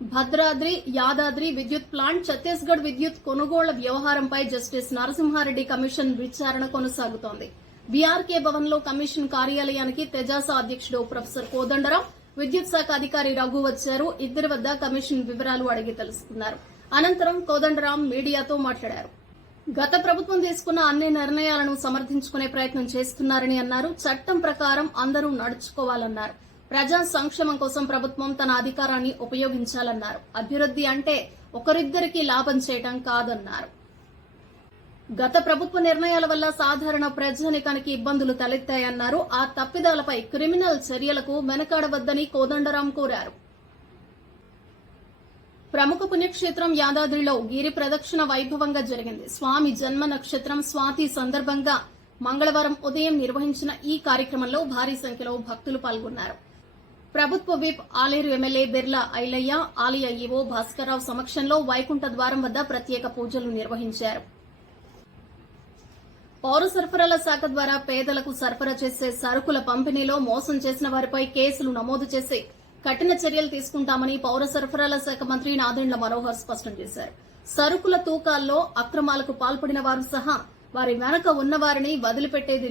భద్రాద్రి యాదాద్రి విద్యుత్ ప్లాంట్ ఛత్తీస్గఢ్ విద్యుత్ కొనుగోళ్ల వ్యవహారంపై జస్టిస్ నరసింహారెడ్డి కమిషన్ విచారణ కొనసాగుతోంది. బీఆర్కే భవన్ లో కమిషన్ కార్యాలయానికి తెజాస అధ్యక్షుడు ప్రొఫెసర్ కోదండరాం, విద్యుత్ శాఖ అధికారి రఘు వచ్చారు. ఇద్దరి వద్ద కమిషన్ వివరాలు అడిగి తెలుసుకున్నారు. అనంతరం కోదండరాం మీడియాతో మాట్లాడారు. గత ప్రభుత్వం తీసుకున్న అన్ని నిర్ణయాలను సమర్థించుకునే ప్రయత్నం చేస్తున్నారని అన్నారు. చట్టం ప్రకారం అందరూ నడుచుకోవాలన్నారు. ప్రజా సంక్షేమం కోసం ప్రభుత్వం తన అధికారాన్ని ఉపయోగించాలన్నారు. అభివృద్ది అంటే ఒకరిద్దరికి లాభం చేయడం కాదన్నారు. గత ప్రభుత్వ నిర్ణయాల వల్ల సాధారణ ప్రజానికానికి ఇబ్బందులు తలెత్తాయన్నారు. ఆ తప్పిదాలపై క్రిమినల్ చర్యలకు వెనకాడవద్దని కోదండరాం కోరారు. ప్రముఖ పుణ్యక్షేత్రం యాదాద్రిలో గిరి ప్రదక్షిణ వైభవంగా జరిగింది. స్వామి జన్మ నక్షత్రం స్వాతి సందర్భంగా మంగళవారం ఉదయం నిర్వహించిన ఈ కార్యక్రమంలో భారీ సంఖ్యలో భక్తులు పాల్గొన్నారు. ప్రభుత్వ విప్ ఆలేరు ఎమ్మెల్యే బిర్లా ఐలయ్య, ఆలయ ఈవో భాస్కర్రావు సమక్షంలో వైకుంఠ ద్వారం వద్ద ప్రత్యేక పూజలు నిర్వహించారు. పౌర సరఫరాల శాఖ ద్వారా పేదలకు సరఫరా చేసే సరుకుల పంపిణీలో మోసం చేసిన వారిపై కేసులు నమోదు చేసి కఠిన చర్యలు తీసుకుంటామని పౌర సరఫరాల శాఖ మంత్రి నాదెండ్ల మనోహర్ స్పష్టం చేశారు. సరుకుల తూకాల్లో అక్రమాలకు పాల్పడిన వారు సహా వారి వెనక ఉన్నవారిని వదిలిపెట్టేది